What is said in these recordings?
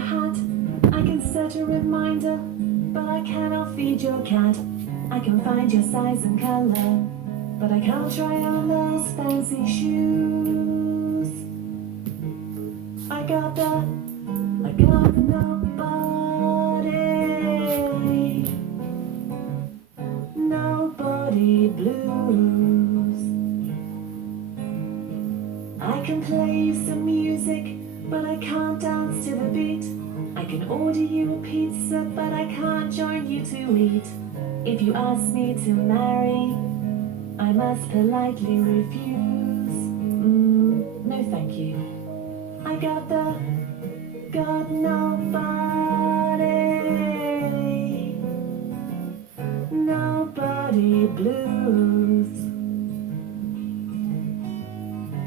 hat. I can set a reminder, but I cannot feed your cat. I can find your size and color, but I can't try on those fancy shoes. I got nobody blues. I can play you some music, but I can't dance to the beat. I can order you a pizza, but I can't join you to eat. If you ask me to marry, I must politely refuse. No thank you. I got nobody blues.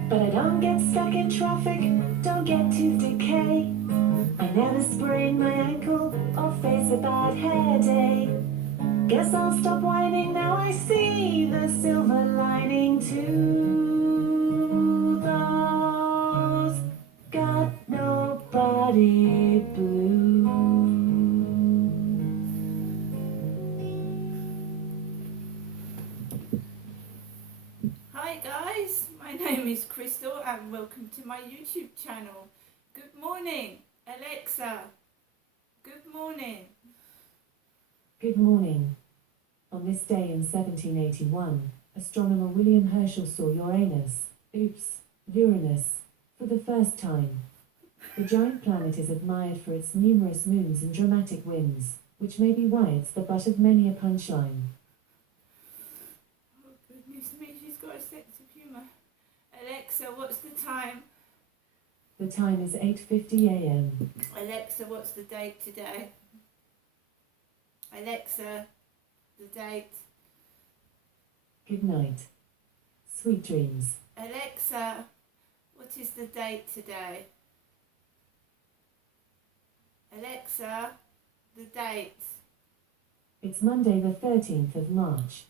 But I don't get stuck in traffic, don't get tooth decay. I never sprain my ankle or face a bad hair day. Guess I'll stop whining now, I see the silver lining to those got nobody blues. Hi guys, my name is Crystal and welcome to my YouTube channel. Good morning, Alexa. Good morning. Good morning. On this day in 1781, astronomer William Herschel saw Uranus, for the first time. The giant planet is admired for its numerous moons and dramatic winds, which may be why it's the butt of many a punchline. Oh goodness me, she's got a sense of humour. Alexa, what's the time? The time is 8:50 a.m. Alexa, what's the date today? Alexa, the date. Good night. Sweet dreams. Alexa, what is the date today? Alexa, the date. It's Monday the 13th of March.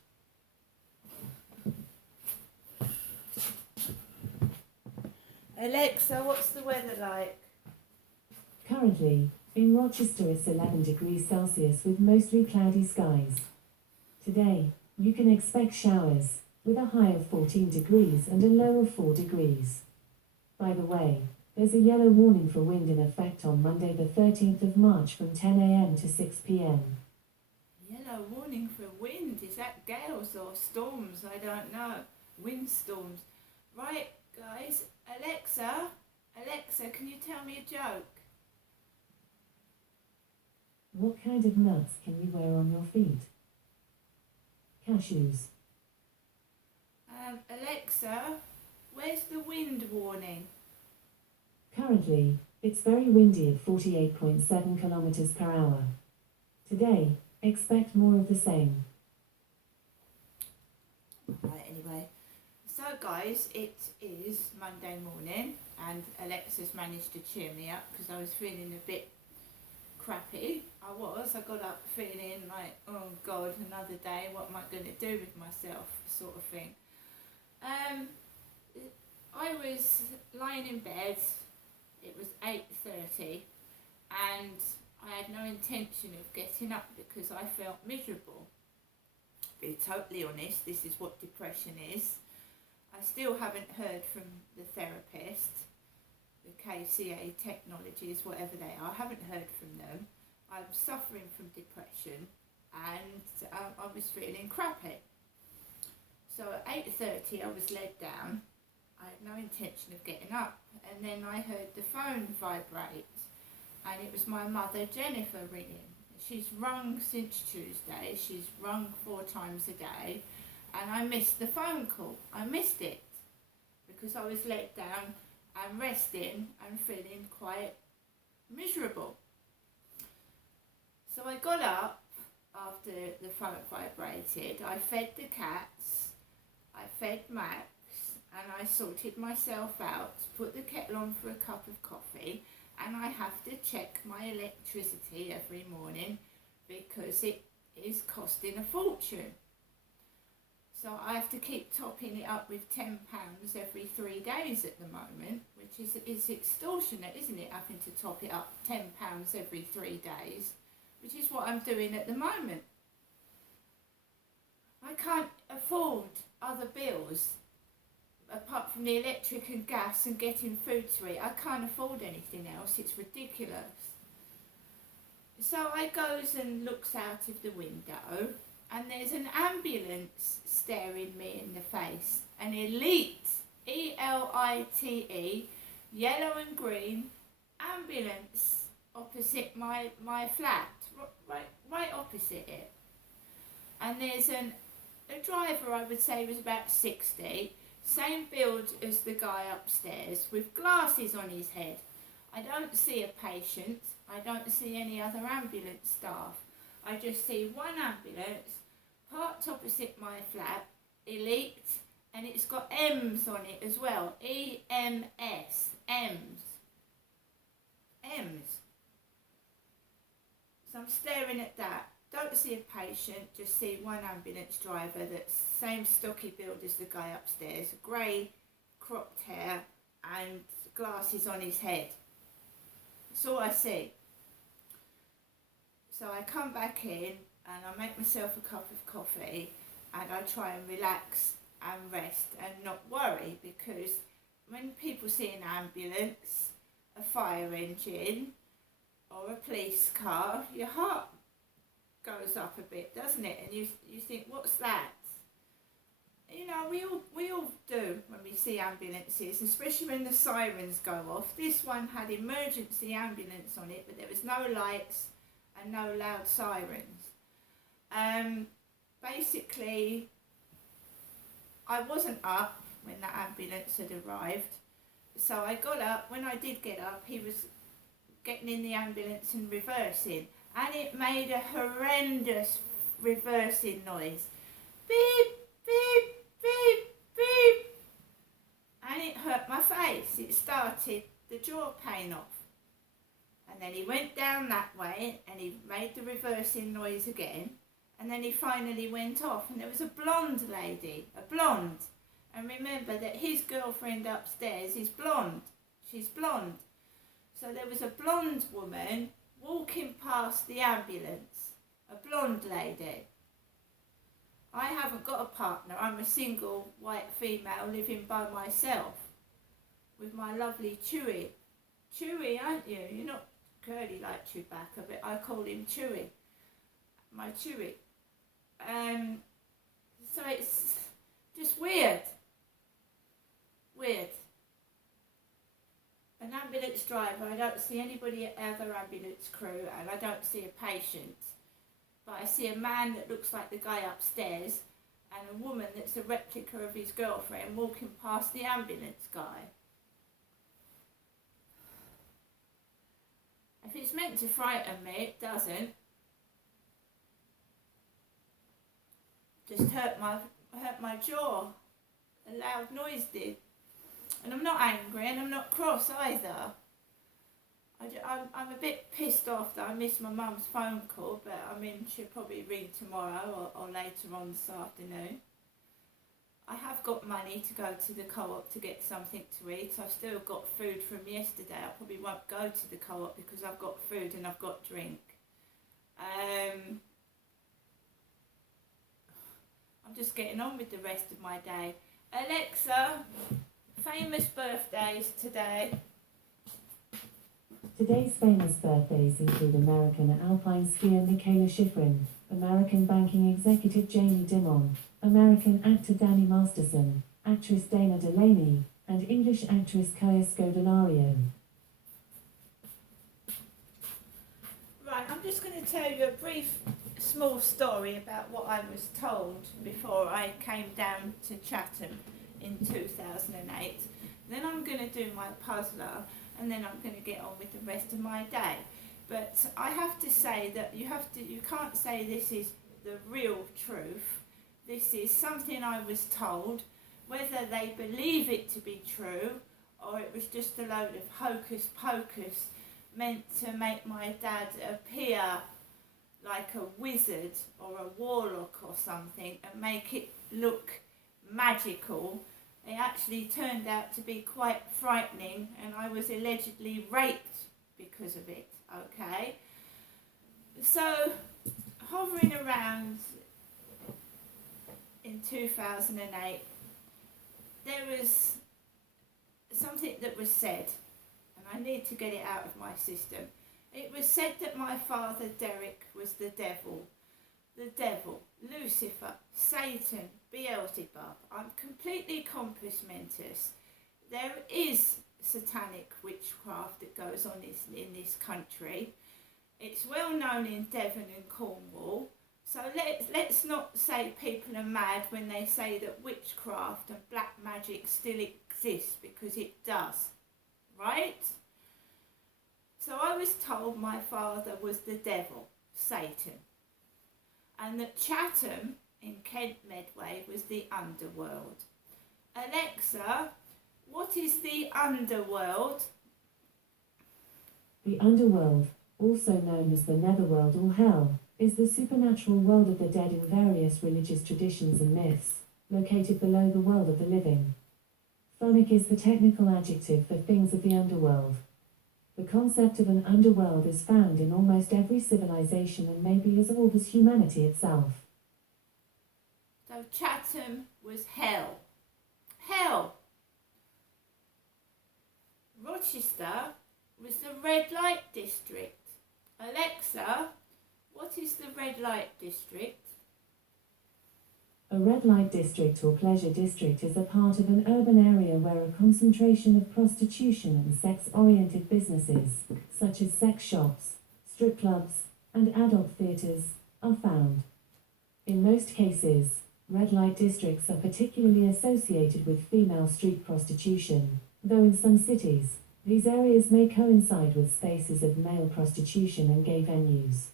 Alexa, what's the weather like? Currently, in Rochester it's 11 degrees Celsius with mostly cloudy skies. Today, you can expect showers, with a high of 14 degrees and a low of 4 degrees. By the way, there's a yellow warning for wind in effect on Monday the 13th of March from 10 a.m. to 6 p.m. Yellow warning for wind. Is that gales or storms? I don't know. Windstorms. Right, guys. Alexa, can you tell me a joke? What kind of nuts can you wear on your feet? Cashews. Alexa, where's the wind warning? Currently, it's very windy at 48.7 kilometers per hour. Today, expect more of the same. Right, anyway. So guys, it is Monday morning and Alexa's managed to cheer me up because I was feeling a bit crappy. I got up feeling like, oh God, another day, what am I going to do with myself, sort of thing. I was lying in bed, it was 8:30 and I had no intention of getting up because I felt miserable. To be totally honest, this is what depression is. I still haven't heard from the therapist, the KCA technologies, whatever they are. I haven't heard from them. I'm suffering from depression and I was feeling crappy. So at 8:30 I was led down. I had no intention of getting up and then I heard the phone vibrate and it was my mother Jennifer ringing. She's rung since Tuesday. She's rung 4 times a day and I missed the phone call. I missed it because I was let down and resting and feeling quite miserable. So I got up after the phone vibrated. I fed the cats, I fed Max, and I sorted myself out, put the kettle on for a cup of coffee, and I have to check my electricity every morning because it is costing a fortune. So I have to keep topping it up with £10 every 3 days at the moment, which is extortionate, isn't it, having to top it up £10 every 3 days, which is what I'm doing at the moment. I can't afford other bills apart from the electric and gas and getting food to eat. I can't afford anything else. It's ridiculous. So I goes and looks out of the window, and there's an ambulance staring me in the face. An elite, E-L-I-T-E, yellow and green ambulance opposite my flat, right opposite it. And there's a driver, I would say was about 60, same build as the guy upstairs, with glasses on his head. I don't see a patient, I don't see any other ambulance staff. I just see one ambulance parked opposite my flat, elite, and it's got M's on it as well, E-M-S, M's. So I'm staring at that. Don't see a patient, just see one ambulance driver that's same stocky build as the guy upstairs, grey cropped hair and glasses on his head. That's all I see. So I come back in and I make myself a cup of coffee and I try and relax and rest and not worry, because when people see an ambulance, a fire engine or a police car, your heart goes up a bit, doesn't it? And you think, what's that? You know, we all do when we see ambulances, especially when the sirens go off. This one had emergency ambulance on it, but there was no lights and no loud sirens. Basically, I wasn't up when the ambulance had arrived, so I got up. When I did get up, he was getting in the ambulance and reversing, and it made a horrendous reversing noise. Beep, beep, beep, beep. And it hurt my face. It started the jaw pain off. And then he went down that way and he made the reversing noise again. And then he finally went off, and there was a blonde lady, a blonde. And remember that his girlfriend upstairs is blonde. She's blonde. So there was a blonde woman walking past the ambulance, a blonde lady. I haven't got a partner. I'm a single white female living by myself with my lovely Chewy. Chewy, aren't you? You're not curly like Chewbacca, but I call him Chewy. My Chewy. So it's just weird. Weird. An ambulance driver, I don't see anybody other ambulance crew, and I don't see a patient. But I see a man that looks like the guy upstairs and a woman that's a replica of his girlfriend walking past the ambulance guy. If it's meant to frighten me, it doesn't. Just hurt my jaw. A loud noise did. And I'm not angry and I'm not cross either. I'm a bit pissed off that I missed my mum's phone call, but I mean, she'll probably ring tomorrow or later on this afternoon. I have got money to go to the co-op to get something to eat. I've still got food from yesterday. I probably won't go to the co-op because I've got food and I've got drink. I'm just getting on with the rest of my day. Alexa, famous birthdays today. Today's famous birthdays include American alpine skier Mikaela Shiffrin, American banking executive Jamie Dimon, American actor Danny Masterson, actress Dana Delaney, and English actress Kaya Scodelario. Right, I'm just going to tell you a brief, small story about what I was told before I came down to Chatham in 2008. Then I'm going to do my puzzler, and then I'm going to get on with the rest of my day. But I have to say that you can't say this is the real truth. This is something I was told. Whether they believe it to be true or it was just a load of hocus pocus meant to make my dad appear like a wizard or a warlock or something and make it look magical. It actually turned out to be quite frightening, and I was allegedly raped because of it, okay? So, hovering around in 2008, there was something that was said, and I need to get it out of my system. It was said that my father, Derek, was the devil. The devil, Lucifer, Satan, Beelzebub. I'm completely compos mentis. There is satanic witchcraft that goes on in this country. It's well known in Devon and Cornwall. So let's not say people are mad when they say that witchcraft and black magic still exists, because it does, right? So I was told my father was the devil, Satan, and that Chatham in Kent Medway was the underworld. Alexa, what is the underworld? The underworld, also known as the netherworld or hell, is the supernatural world of the dead in various religious traditions and myths, located below the world of the living. Phonic is the technical adjective for things of the underworld. The concept of an underworld is found in almost every civilization and may be as old as humanity itself. So Chatham was hell. Hell. Rochester was the red light district. Alexa, what is the red light district? A red light district or pleasure district is a part of an urban area where a concentration of prostitution and sex-oriented businesses, such as sex shops, strip clubs, and adult theatres, are found. In most cases, red light districts are particularly associated with female street prostitution, though in some cities, these areas may coincide with spaces of male prostitution and gay venues.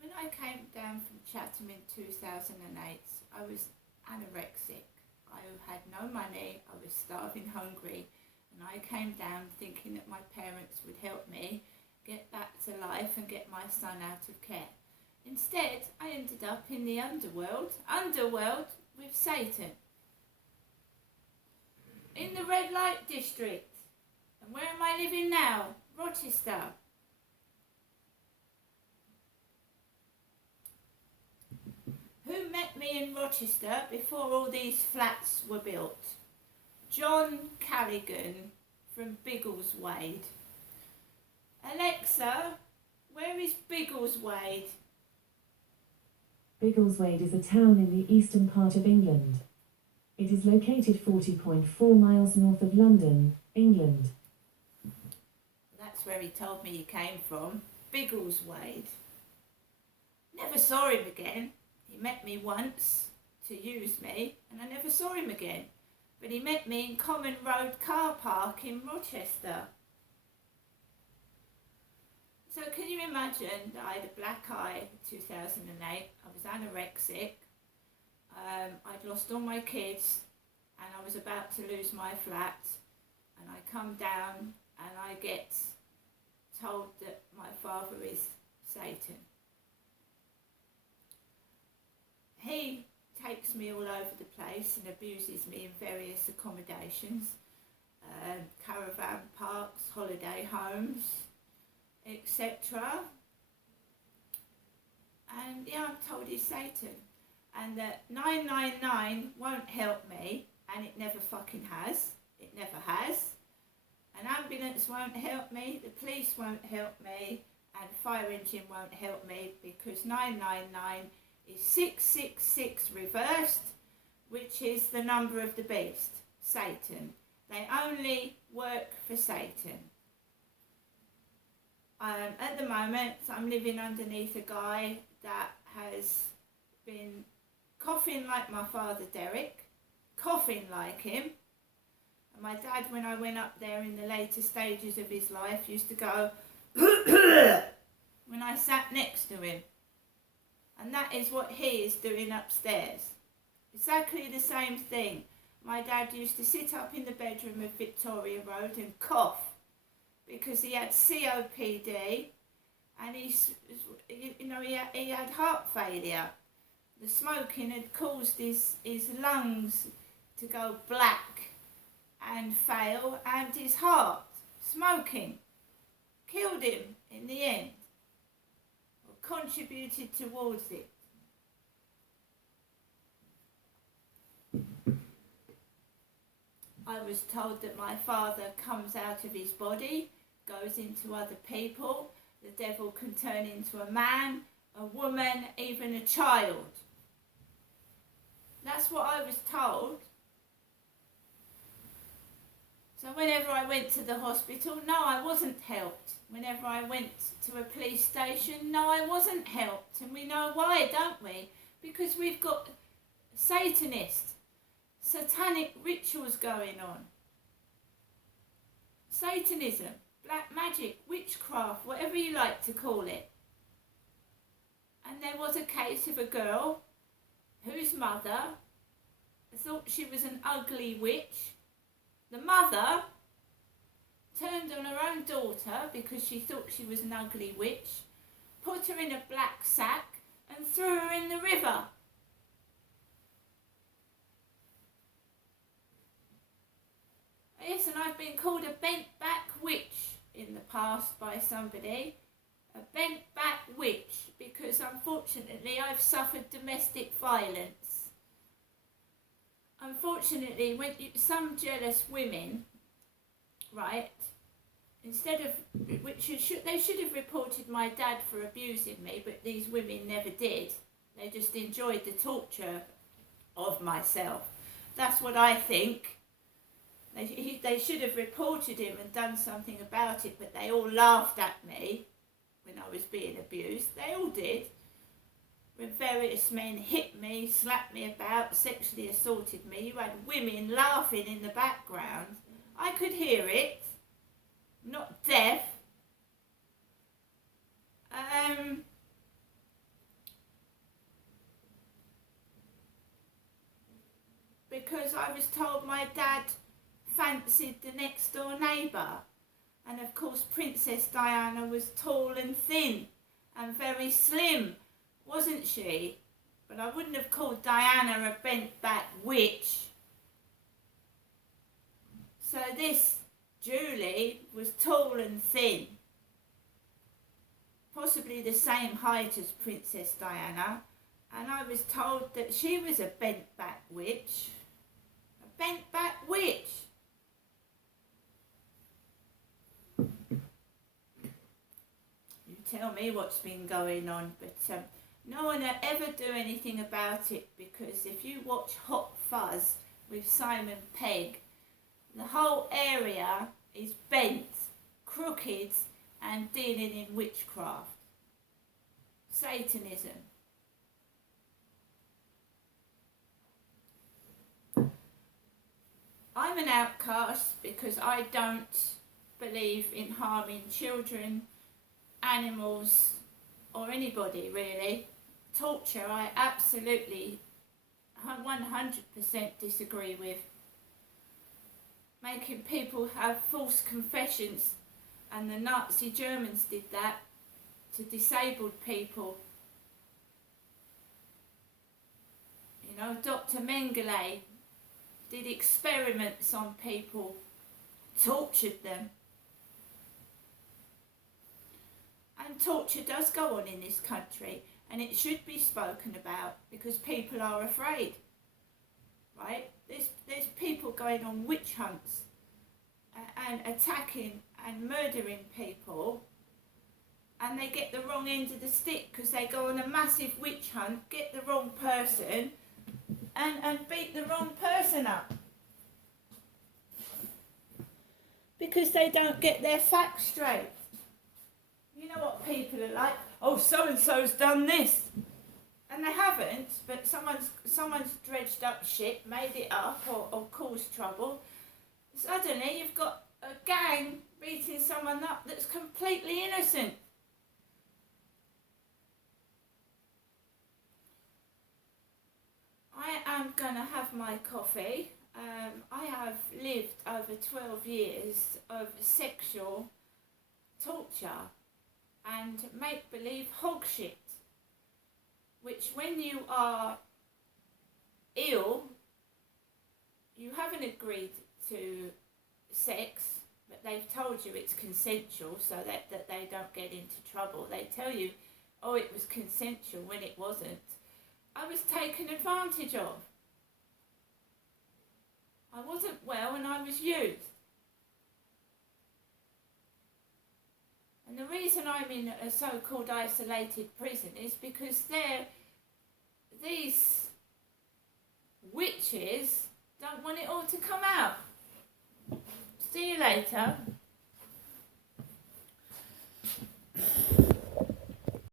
When I came down from Chatham in 2008, I was anorexic. I had no money, I was starving hungry, and I came down thinking that my parents would help me get back to life and get my son out of care. Instead, I ended up in the underworld with Satan. In the red light district. And where am I living now? Rochester. Who met me in Rochester before all these flats were built? John Callaghan from Biggleswade. Alexa, where is Biggleswade? Biggleswade is a town in the eastern part of England. It is located 40.4 miles north of London, England. That's where he told me he came from, Biggleswade. Never saw him again. He met me once to use me, and I never saw him again. But he met me in Common Road car park in Rochester. So can you imagine that I had a black eye in 2008, I was anorexic, I'd lost all my kids, and I was about to lose my flat, and I come down and I get told that my father is Satan. He takes me all over the place and abuses me in various accommodations, caravan parks, holiday homes, etc. And yeah, I'm told he's Satan. And that 999 won't help me, and it never fucking has. It never has. An ambulance won't help me, the police won't help me, and fire engine won't help me, because 999 is 666 reversed, which is the number of the beast, Satan. They only work for Satan. At the moment, I'm living underneath a guy that has been coughing like my father Derek, coughing like him. And my dad, when I went up there in the later stages of his life, used to go when I sat next to him. And that is what he is doing upstairs. Exactly the same thing. My dad used to sit up in the bedroom of Victoria Road and cough because he had COPD and he had heart failure. The smoking had caused his lungs to go black and fail, and his heart, smoking, killed him in the end, or contributed towards it. I was told that my father comes out of his body, goes into other people. The devil can turn into a man, a woman, even a child. That's what I was told. So whenever I went to the hospital, no, I wasn't helped. Whenever I went to a police station, no, I wasn't helped. And we know why, don't we? Because we've got Satanists, satanic rituals going on. Satanism, black magic, witchcraft, whatever you like to call it. And there was a case of a girl whose mother thought she was an ugly witch. The mother turned on her own daughter because she thought she was an ugly witch, put her in a black sack and threw her in the river. Yes, and I've been called a bent-back witch in the past by somebody. A bent-back witch, because unfortunately I've suffered domestic violence. Unfortunately, some jealous women, right, instead of, they should have reported my dad for abusing me, but these women never did. They just enjoyed the torture of myself. That's what I think. They should have reported him and done something about it, but they all laughed at me when I was being abused. They all did. When various men hit me, slapped me about, sexually assaulted me, you had women laughing in the background. I could hear it. I'm not deaf. Because I was told my dad fancied the next door neighbour, and of course Princess Diana was tall and thin and very slim, wasn't she? But I wouldn't have called Diana a bent-back witch. So this Julie was tall and thin, possibly the same height as Princess Diana, and I was told that she was a bent-back witch. A bent-back witch. Tell me what's been going on, but no one will ever do anything about it, because if you watch Hot Fuzz with Simon Pegg, the whole area is bent, crooked and dealing in witchcraft, Satanism. I'm an outcast because I don't believe in harming children, animals or anybody really. Torture I absolutely 100% disagree with. Making people have false confessions, and the Nazi Germans did that to disabled people. You know, Dr. Mengele did experiments on people, tortured them. And torture does go on in this country, and it should be spoken about because people are afraid, right? There's people going on witch hunts and attacking and murdering people, and they get the wrong end of the stick because they go on a massive witch hunt, get the wrong person, and beat the wrong person up because they don't get their facts straight. You know what people are like? Oh, so-and-so's done this. And they haven't, but someone's dredged up shit, made it up, or caused trouble. Suddenly you've got a gang beating someone up that's completely innocent. I am going to have my coffee. I have lived over 12 years of sexual torture. and make-believe hog shit, which when you are ill, you haven't agreed to sex, but they've told you it's consensual so that they don't get into trouble. They tell you, oh, it was consensual when it wasn't. I was taken advantage of. I wasn't well and I was used. And the reason I'm in a so-called isolated prison is because these witches don't want it all to come out. See you later.